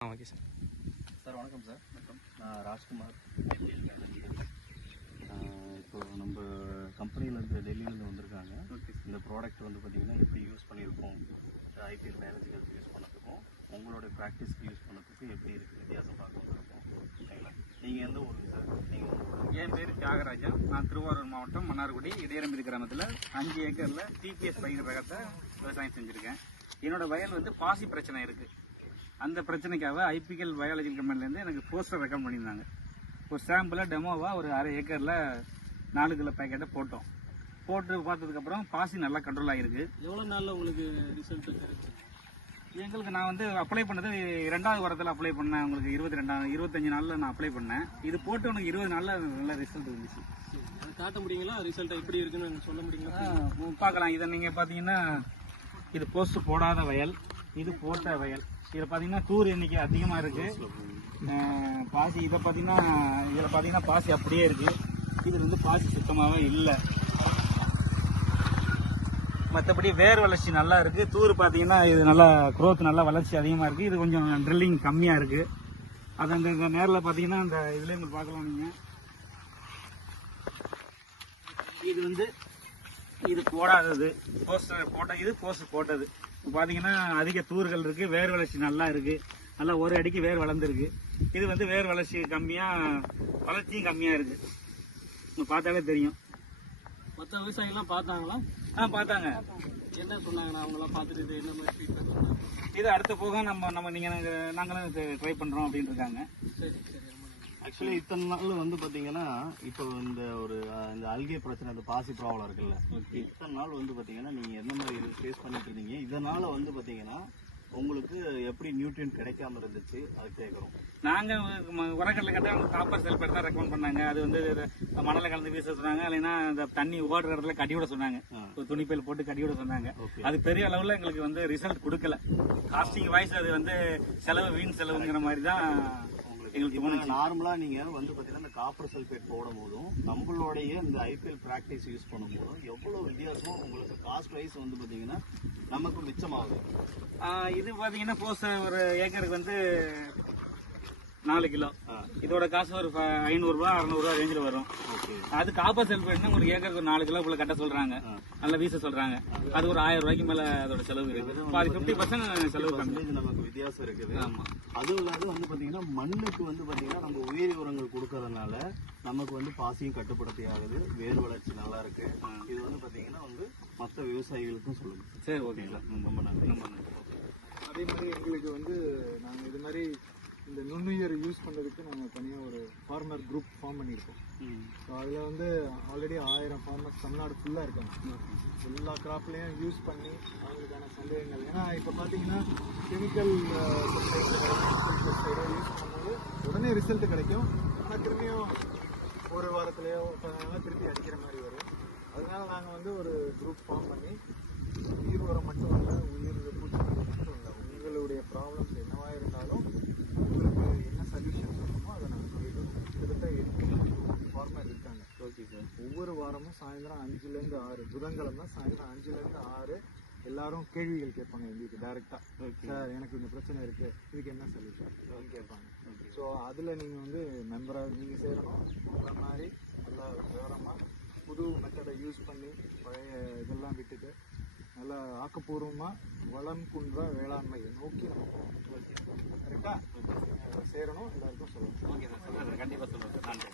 Okay sir. Sir வணக்கம் sir. வணக்கம். நான் ராஜ்குமார். இப்போ நம்ம கம்பெனிலேருந்து டெல்லியிலேருந்து வந்திருக்காங்க. இந்த ப்ராடக்ட் வந்து பார்த்தீங்கன்னா எப்படி யூஸ் பண்ணியிருக்கோம், ஐபிஎல் மேனேஜருக்கு யூஸ் பண்ணதுக்கும் உங்களோட ப்ராக்டிஸ்க்கு யூஸ் பண்ணதுக்கும் எப்படி இருக்குது வித்தியாசம் பார்க்க வந்திருக்கோம். ஓகேங்களா? நீங்கள் எந்த ஊருக்கு சார்? நீங்கள் என் பேர் தியாகராஜா. நான் திருவாரூர் மாவட்டம் மன்னார்குடி இடையரம்பி கிராமத்தில் 5 ஏக்கரில் டிபிஎஸ் பயிர் ரகத்தை விவசாயம் செஞ்சுருக்கேன். என்னோடய வயல் வந்து பாசி பிரச்சனை இருக்குது. அந்த பிரச்சனைக்காக ஐபிஎல் பயாலஜிக்கல் கம்பெனிலேருந்து எனக்கு போஸ்டர் ரெக்கமெண்ட் பண்ணியிருந்தாங்க. ஒரு சாம்பிளாக டெமோவாக ஒரு 1/2 ஏக்கரில் 4 கிலோ பேக்கெட்டை போட்டு பார்த்ததுக்கப்புறம் பாசி நல்லா கண்ட்ரோல் ஆகிருக்கு. எவ்வளோ நாளில் உங்களுக்கு ரிசல்ட் கிடைச்சு? எங்களுக்கு நான் வந்து அப்ளை பண்ணது 2வது வாரத்தில் அப்ளை பண்ணேன். உங்களுக்கு 25 நாளில் நான் அப்ளை பண்ணேன். இது போட்டு எனக்கு 20 நாளில் நல்ல ரிசல்ட் இருந்துச்சு. அதை காட்ட முடியுங்களா? ரிசல்ட் எப்படி இருக்குன்னு சொல்ல முடியுங்களா? பார்க்கலாம். இதை நீங்கள் பார்த்தீங்கன்னா இது போஸ்ட் போடாத வயல், இது போட்ட வயல். இதில் பார்த்தீங்கன்னா தூர் எண்ணிக்கை அதிகமாக இருக்குது. பாசி இதில் பார்த்தீங்கன்னா பாசி அப்படியே இருக்குது. இது வந்து பாசி சுத்தமாகவே இல்லை. மற்றபடி வேர் வளர்ச்சி நல்லா இருக்குது. தூர் பார்த்தீங்கன்னா இது நல்லா க்ரோத், நல்லா வளர்ச்சி அதிகமாக இருக்குது. இது கொஞ்சம் ட்ரில்லிங் கம்மியாக இருக்குது. அது அந்த நேரில் பார்த்தீங்கன்னா அந்த இதில் உங்களுக்கு பார்க்கலாம். நீங்கள் இது வந்து இது போடாதது, போஸ்டர் போட்டது. பார்த்தீங்கன்னா அதிக தூர்கள் இருக்குது, வேர் வளர்ச்சி நல்லா இருக்குது. நல்லா ஒரு அடிக்கு வேர் வளர்ந்துருக்கு. இது வந்து வேர் வளர்ச்சி வளர்ச்சியும் கம்மியாக இருக்குது. பார்த்தாலே தெரியும். மற்ற விவசாயிகள்லாம் பார்த்தாங்களா? பார்த்தாங்க. என்ன சொன்னாங்கண்ணா? அவங்களாம் பார்த்துட்டு இது என்ன மாதிரி ஃபீட்பேக் சொன்னாங்க? இது அடுத்த போக நாங்களும் ட்ரை பண்ணுறோம் அப்படின்னு இருக்காங்க. சரி சரி. ஆக்சுவலி இத்தனை நாள் வந்து பார்த்தீங்கன்னா இப்போ இந்த அல்கே பிரச்சனை, இந்த பாசி ப்ராப்ளம் இருக்குல்ல, இத்தனை நாள் வந்து பார்த்தீங்கன்னா நீங்கள் எந்த மாதிரி ஃபேஸ் பண்ணிட்டு இருந்தீங்க? இதனால் வந்து பார்த்தீங்கன்னா உங்களுக்கு எப்படி நியூட்ரியன்ட் கிடைக்காம இருந்துச்சு, அது கேட்குறோம். நாங்கள் உரக்கடலை கேட்டால் அவங்க காப்பர் சல்பேட் தான் ரெக்கமெண்ட் பண்ணாங்க. அது வந்து மணலை கலந்து வீச சொன்னாங்க. இல்லைன்னா இந்த தண்ணி ஓடுற இடத்துல கட்டி விட சொன்னாங்க. ஒரு துணிப்பையில் போட்டு கட்டி விட சொன்னாங்க. அது பெரிய அளவில் எங்களுக்கு வந்து ரிசல்ட் கொடுக்கல. காஸ்டிங் வைஸ் அது வந்து வீண் செலவுங்கிற மாதிரி தான் எங்களுக்கு நார்மலாக நீங்கள் வந்து பார்த்தீங்கன்னா இந்த காப்பர் சல்பேட் போடும் போதும் நம்மளுடைய இந்த ஐபிஎல் ப்ராக்டிஸ் யூஸ் பண்ணும்போதும் எவ்வளோ வித்தியாசம் உங்களுக்கு காஸ்ட் வைஸ் வந்து பார்த்தீங்கன்னா நமக்கு மிச்சமாகுது. இது பார்த்தீங்கன்னா ஒரு ஏக்கருக்கு வந்து 4 கிலோ. இதோட காசு ஒரு 500 ரூபா 600 ரூபா ரேஞ்சில் வரும். அது காப்பர் செல்பேட்னா உங்களுக்கு ஏக்கருக்கு 4 கிலோ போல கட்ட சொல்றாங்க, நல்லா வீச சொல்றாங்க. அது ஒரு 1000 ரூபாய்க்கு மேல அதோட செலவு இருக்குது. 50% செலவு கம்மி. நமக்கு வித்தியாசம் இருக்குது. அதுவும் இல்லாத வந்து பாத்தீங்கன்னா மண்ணுக்கு வந்து பாத்தீங்கன்னா நம்ம உயிரி உரங்கள் கொடுக்கறதுனால நமக்கு வந்து பாசியும் கட்டுப்படுத்தி ஆகுது, வேர் வளர்ச்சி நல்லா இருக்கு. இது வந்து பாத்தீங்கன்னா வந்து மற்ற விவசாயிகளுக்கும் சொல்லுங்க. சரி, ஓகேங்களா? ரொம்ப நன்றி. அதே மாதிரி எங்களுக்கு வந்து நாங்கள் இது மாதிரி இந்த நுண்ணுயிர் யூஸ் பண்ணுறதுக்கு நாங்கள் தனியாக ஒரு ஃபார்மர் குரூப் ஃபார்ம் பண்ணியிருக்கோம். ஸோ அதில் வந்து ஆல்ரெடி 1000 ஃபார்மர்ஸ் தமிழ்நாடு ஃபுல்லாக இருக்காங்க. எல்லா கிராப்லேயும் யூஸ் பண்ணி அவங்களுக்கான சந்தேகங்கள், ஏன்னா இப்போ பார்த்தீங்கன்னா கெமிக்கல் யூஸ் பண்ணும்போது உடனே ரிசல்ட் கிடைக்கும். ஆனால் திரும்பியும் ஒரு வாரத்துலேயோ திருப்பி அடிக்கிற மாதிரி வரும். அதனால நாங்கள் வந்து ஒரு குரூப் ஃபார்ம் பண்ணி உயிர் உரம் மட்டும் இல்லை, உயிர் பூச்சிக்கொல்லி மட்டும் இல்லை, உங்களுடைய ப்ராப்ளம்ஸ் என்னவா இருந்தாலும் உங்களுக்கு என்ன சொல்யூஷன் சொல்லணுமோ அதை நாங்கள் சொல்லிடுவோம். கிட்டத்தட்ட 8 ஃபார்மர் இருக்காங்க. Okay sir. ஒவ்வொரு வாரமும் சாயந்தரம் 5லேருந்து 6, புதன்கிழமை சாயந்தரம் 5லேருந்து 6 எல்லாரும் கேள்விகள் கேட்பாங்க எங்களுக்கு டைரெக்டாக. சார் எனக்கு இந்த பிரச்சனை இருக்குது, இதுக்கு என்ன சொல்யூஷன் கேட்பாங்க. ஸோ அதில் நீங்கள் வந்து மெம்பராக நீங்கள் சேரணும். அந்த மாதிரி நல்லா விவரமாக புது மெத்தடை யூஸ் பண்ணி பழைய இதெல்லாம் விட்டுட்டு நல்லா ஆக்கப்பூர்வமாக வளம் குன்ற வேளாண்மையை நோக்கி கரெக்டாக சேரணும். எல்லாருக்கும் சொல்லணும். ஓகே சார், கண்டிப்பாக சொல்லுங்கள். நன்றி.